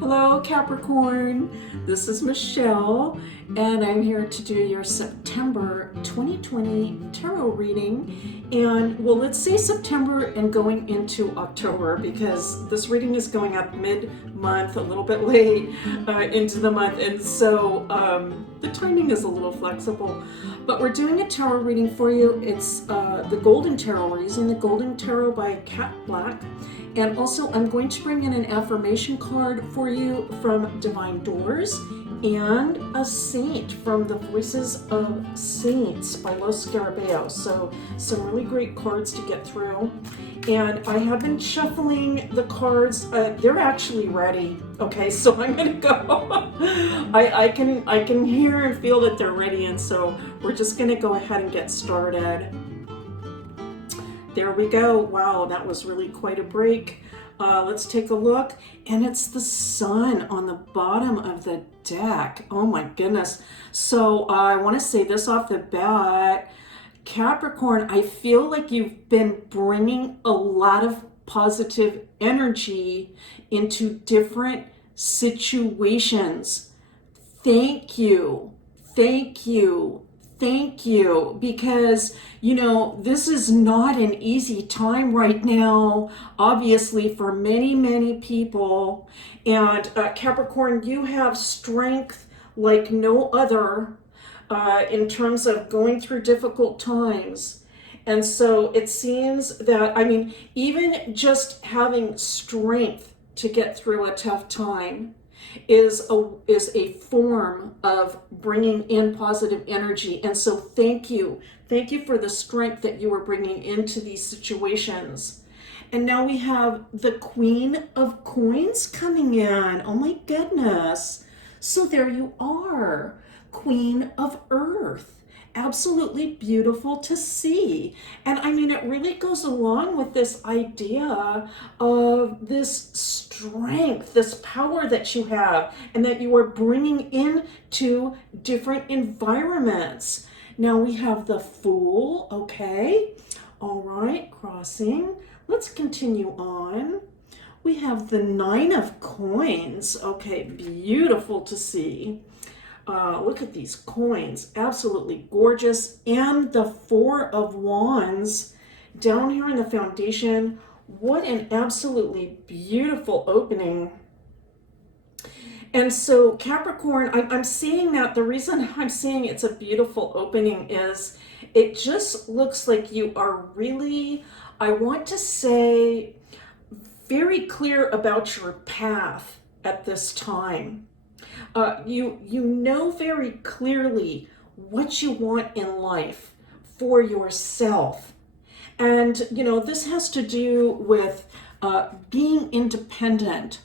Hello Capricorn, this is Michelle and I'm here to do your September 2020 tarot reading. And well, let's say September and going into October, because this reading is going up mid-month, a little bit late into the month, and so the timing is a little flexible. But we're doing a tarot reading for you. It's the Golden Tarot. We're using the Golden Tarot by Cat Black. And also, I'm going to bring in an affirmation card for you from Divine Doors and a saint from the Voices of Saints by Los Scarabaeos. So some really great cards to get through. And I have been shuffling the cards. They're actually ready. Okay, so I'm gonna go. I can hear and feel that they're ready, and so we're just gonna go ahead and get started. There we go. Wow, that was really quite a break. Let's take a look. And it's the sun on the bottom of the deck. Oh my goodness. So I want to say this off the bat. Capricorn, I feel like you've been bringing a lot of positive energy into different situations. Thank you. Thank you. Thank you, because, you know, this is not an easy time right now, obviously, for many, many people. And Capricorn, you have strength like no other in terms of going through difficult times. And so it seems that, I mean, even just having strength to get through a tough time is a form of bringing in positive energy. And so thank you for the strength that you are bringing into these situations. And now we have the Queen of Coins coming in. Oh my goodness. So there you are, Queen of Earth. Absolutely beautiful to see. And I mean, it really goes along with this idea of this strength, this power that you have, and that you are bringing into different environments. Now we have the Fool. Okay, all right, crossing. Let's continue on. We have the Nine of Coins. Okay, beautiful to see. Look at these coins, absolutely gorgeous. And the Four of Wands down here in the foundation. What an absolutely beautiful opening. And so Capricorn, I'm seeing that the reason I'm saying it's a beautiful opening is it just looks like you are really, I want to say, very clear about your path at this time. You know very clearly what you want in life for yourself. And, you know, this has to do with being independent,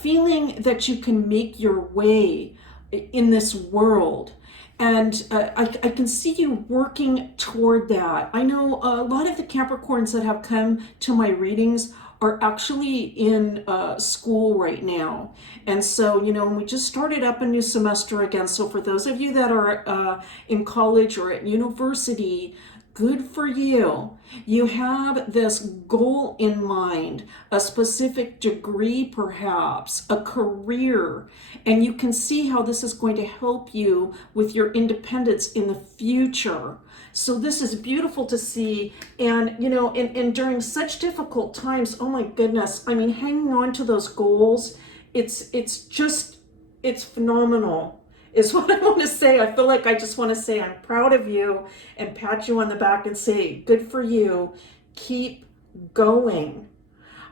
feeling that you can make your way in this world. And I can see you working toward that. I know a lot of the Capricorns that have come to my readings are actually in school right now. And so, you know, we just started up a new semester again. So for those of you that are in college or at university, good for you. You have this goal in mind, a specific degree perhaps, a career, and you can see how this is going to help you with your independence in the future. So this is beautiful to see. And, you know, and during such difficult times, oh my goodness, I mean, hanging on to those goals, it's phenomenal is what I want to say. I feel like I just want to say I'm proud of you and pat you on the back and say, good for you. Keep going.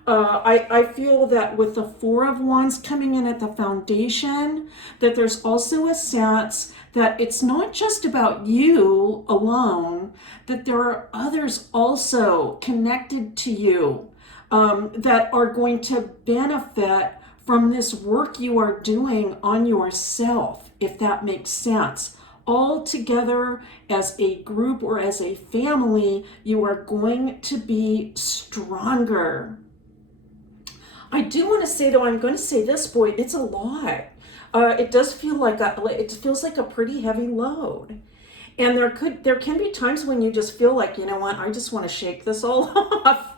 I feel that with the Four of Wands coming in at the foundation, that there's also a sense that it's not just about you alone, that there are others also connected to you that are going to benefit from this work you are doing on yourself, if that makes sense. All together as a group or as a family, you are going to be stronger. I do want to say, though, I'm going to say this, boy, it's a lot. It does feel like it feels like a pretty heavy load. And there can be times when you just feel like, you know what, I just want to shake this all off.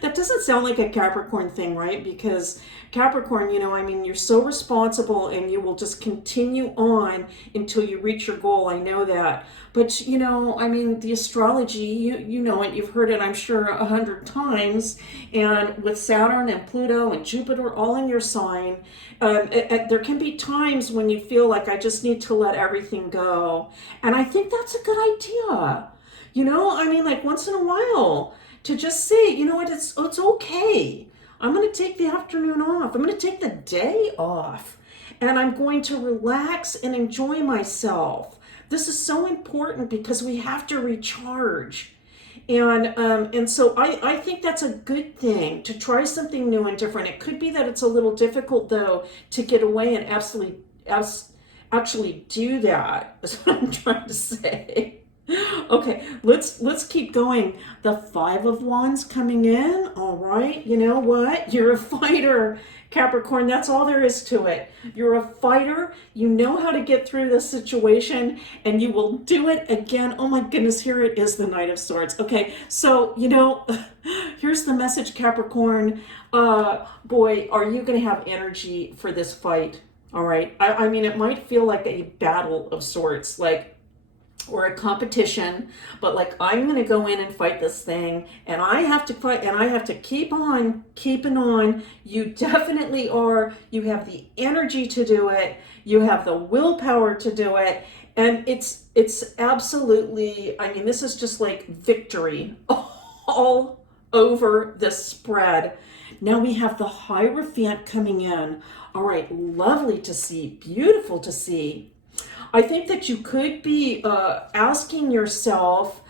That doesn't sound like a Capricorn thing, right? Because Capricorn, I mean, you're so responsible and you will just continue on until you reach your goal. I know that. But, I mean, the astrology, you know it, you've heard it, I'm sure, 100 times. And with Saturn and Pluto and Jupiter all in your sign, there can be times when you feel like I just need to let everything go. And I think that's a good idea. I mean, like once in a while to just say, you know what, it's okay. I'm going to take the afternoon off. I'm going to take the day off. And I'm going to relax and enjoy myself. This is so important because we have to recharge. And so I think that's a good thing to try something new and different. It could be that it's a little difficult though to get away and actually do that. Is what I'm trying to say. Okay, let's keep going. The Five of Wands coming in. All right, you know what? You're a fighter, Capricorn. That's all there is to it. You're a fighter. You know how to get through this situation, and you will do it again. Oh my goodness, here it is, the Knight of Swords. Okay, so here's the message, Capricorn. Boy, are you going to have energy for this fight? All right. I mean, it might feel like a battle of sorts, or a competition, but like I'm going to go in and fight this thing, and I have to fight, and I have to keep on keeping on. You definitely are. You have the energy to do it. You have the willpower to do it, and it's absolutely. I mean, this is just like victory all over the spread. Now we have the Hierophant coming in. All right, lovely to see, beautiful to see. I think that you could be asking yourself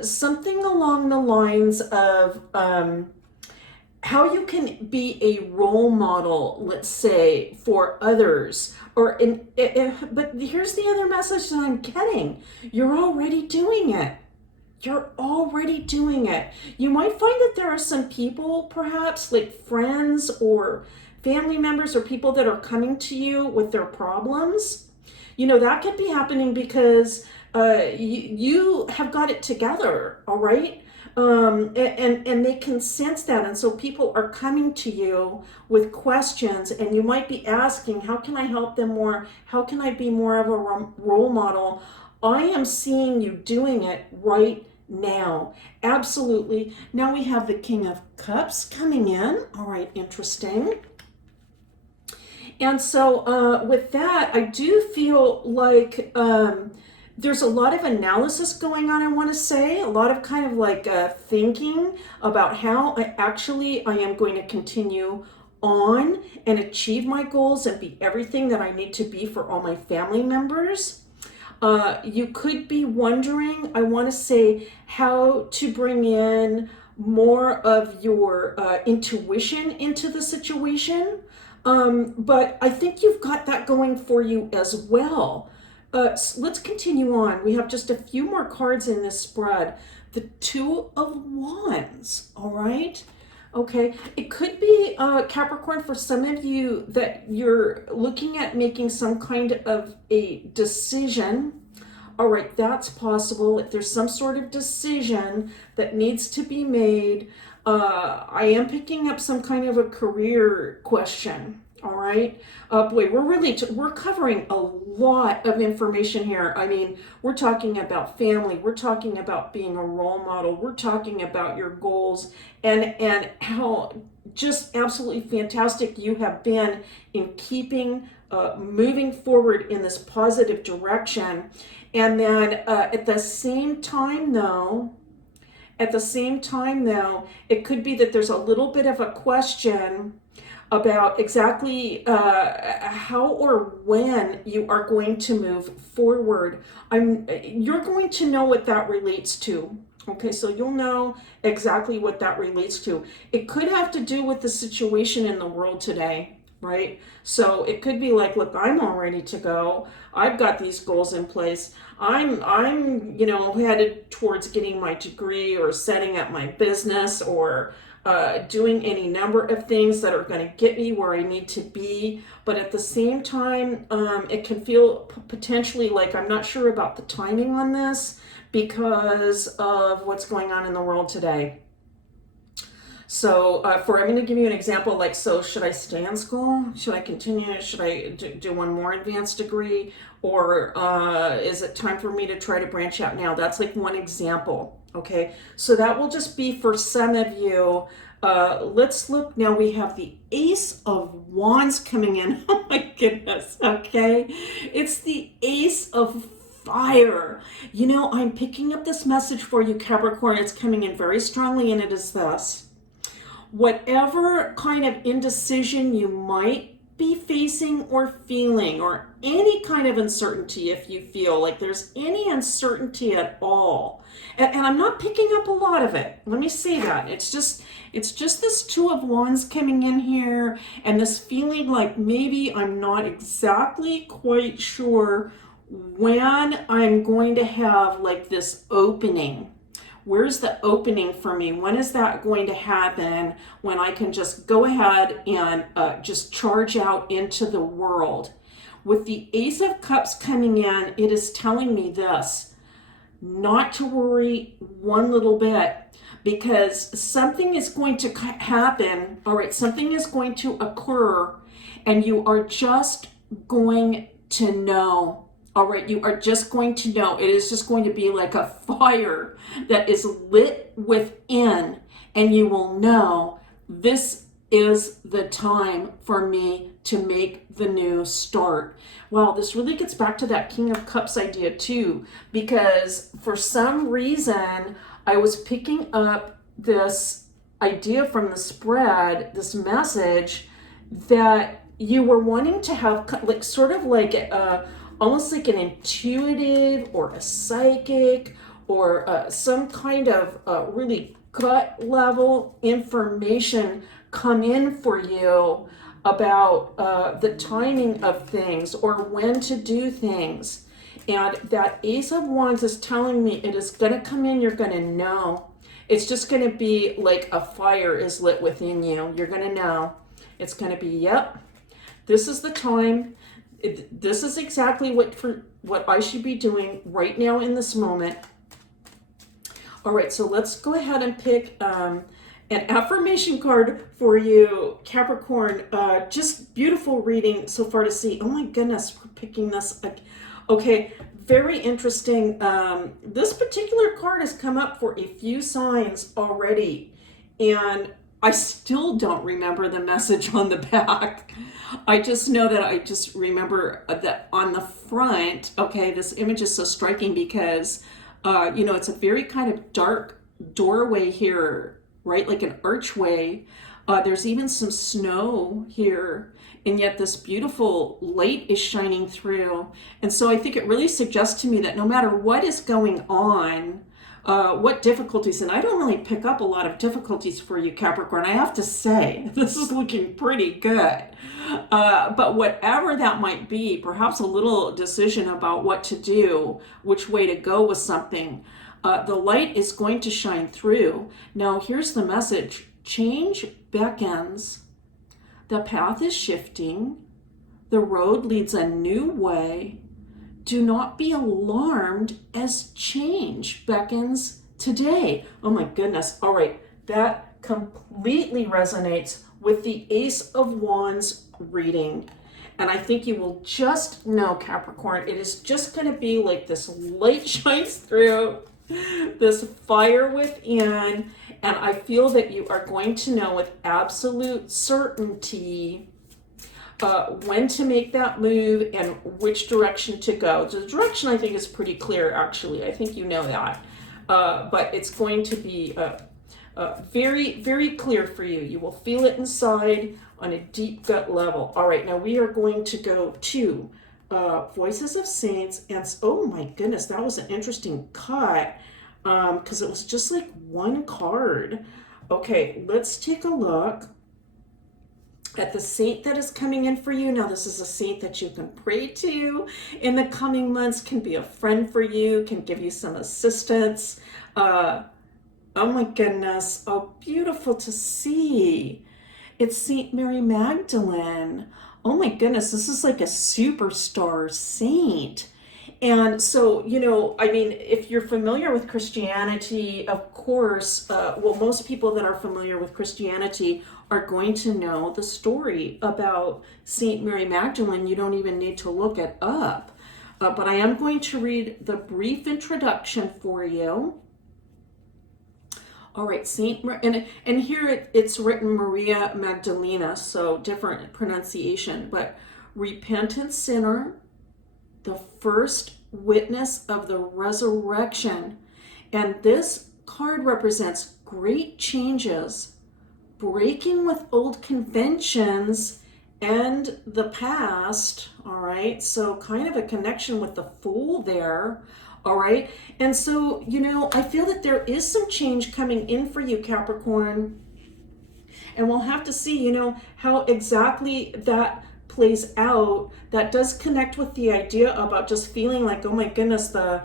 something along the lines of how you can be a role model, let's say, for others. But here's the other message that I'm getting. You're already doing it. You're already doing it. You might find that there are some people, perhaps like friends or family members or people that are coming to you with their problems. That could be happening because you have got it together, all right? And they can sense that. And so people are coming to you with questions, and you might be asking, how can I help them more? How can I be more of a role model? I am seeing you doing it right now. Absolutely. Now we have the King of Cups coming in. All right, interesting. And so with that, I do feel like there's a lot of analysis going on, I want to say, a lot of kind of like thinking about how I am going to continue on and achieve my goals and be everything that I need to be for all my family members. You could be wondering, I want to say, how to bring in more of your intuition into the situation. But I think you've got that going for you as well. So let's continue on. We have just a few more cards in this spread. The Two of Wands, all right? Okay, it could be Capricorn for some of you that you're looking at making some kind of a decision. All right, that's possible. If there's some sort of decision that needs to be made, I am picking up some kind of a career question. All right. Boy, we're covering a lot of information here. I mean, we're talking about family. We're talking about being a role model. We're talking about your goals and how just absolutely fantastic you have been in keeping moving forward in this positive direction. And then at the same time, though, it could be that there's a little bit of a question about exactly how or when you are going to move forward. You're going to know what that relates to. Okay, so you'll know exactly what that relates to. It could have to do with the situation in the world today, right? So it could be like, look, I'm all ready to go. I've got these goals in place. I'm headed towards getting my degree or setting up my business or doing any number of things that are going to get me where I need to be. But at the same time, it can feel potentially like I'm not sure about the timing on this because of what's going on in the world today. So I'm going to give you an example, like, so should I stay in school? Should I continue? Should I do one more advanced degree? Or is it time for me to try to branch out now? That's like one example, okay? So that will just be for some of you. Let's look now. We have the Ace of Wands coming in. Oh my goodness, okay? It's the Ace of Fire. You know, I'm picking up this message for you, Capricorn. It's coming in very strongly, and it is this. Whatever kind of indecision you might be facing or feeling, or any kind of uncertainty, if you feel like there's any uncertainty at all, and I'm not picking up a lot of it, let me say that, it's just this Two of Wands coming in here, and this feeling like maybe I'm not exactly quite sure when I'm going to have like this opening. Where's the opening for me? When is that going to happen, when I can just go ahead and just charge out into the world? With the Ace of Cups coming in, it is telling me this, not to worry one little bit, because something is going to happen, all right, something is going to occur, and you are just going to know. All right, you are just going to know. It is just going to be like a fire that is lit within, and you will know this is the time for me to make the new start. Wow, this really gets back to that King of Cups idea too, because for some reason I was picking up this idea from the spread, this message that you were wanting to have like sort of like a almost like an intuitive or a psychic or some kind of really gut level information come in for you about the timing of things or when to do things. And that Ace of Wands is telling me it is going to come in, you're going to know. It's just going to be like a fire is lit within you. You're going to know. It's going to be, yep, this is the time. This is exactly what I should be doing right now in this moment. All right, so let's go ahead and pick an affirmation card for you, Capricorn. Just beautiful reading so far to see. Oh my goodness, we're picking this. Okay, very interesting. This particular card has come up for a few signs already, and I still don't remember the message on the back. I just know that I just remember that on the front, okay, this image is so striking because, it's a very kind of dark doorway here, right? Like an archway. There's even some snow here, and yet this beautiful light is shining through. And so I think it really suggests to me that no matter what is going on, what difficulties, and I don't really pick up a lot of difficulties for you, Capricorn, I have to say, this is looking pretty good. But whatever that might be, perhaps a little decision about what to do, which way to go with something, the light is going to shine through. Now, here's the message. Change beckons. The path is shifting. The road leads a new way. Do not be alarmed as change beckons today. Oh my goodness. All right. That completely resonates with the Ace of Wands reading. And I think you will just know, Capricorn, it is just going to be like this light shines through, this fire within, and I feel that you are going to know with absolute certainty when to make that move and which direction to go. The direction I think is pretty clear, actually. I think you know that. But it's going to be very, very clear for you. You will feel it inside on a deep gut level. All right, now we are going to go to Voices of Saints. And oh my goodness, that was an interesting cut because it was just like one card. Okay, let's take a look at the saint that is coming in for you. Now, this is a saint that you can pray to in the coming months, can be a friend for you, can give you some assistance. Oh my goodness, oh, beautiful to see. It's Saint Mary Magdalene. Oh my goodness, this is like a superstar saint. And so, I mean, if you're familiar with Christianity, of course, well, most people that are familiar with Christianity are going to know the story about Saint Mary Magdalene. You don't even need to look it up. But I am going to read the brief introduction for you. All right, and here it's written Maria Magdalena, so different pronunciation, but repentant sinner, the first witness of the resurrection. And this card represents great changes, breaking with old conventions and the past. All right, so kind of a connection with the Fool there. All right, and so, I feel that there is some change coming in for you, Capricorn. And we'll have to see, how exactly that plays out. That does connect with the idea about just feeling like, oh my goodness, the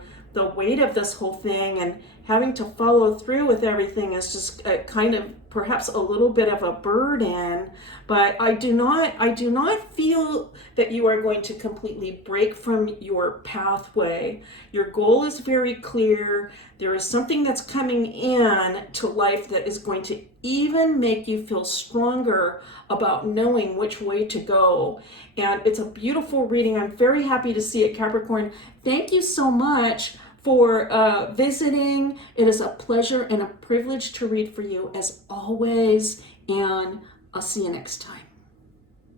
weight of this whole thing and having to follow through with everything is just kind of perhaps a little bit of a burden. But I do not feel that you are going to completely break from your pathway. Your goal is very clear. There is something that's coming in to life that is going to even make you feel stronger about knowing which way to go. And it's a beautiful reading. I'm very happy to see it, Capricorn. Thank you so much for visiting. It is a pleasure and a privilege to read for you as always, and I'll see you next time.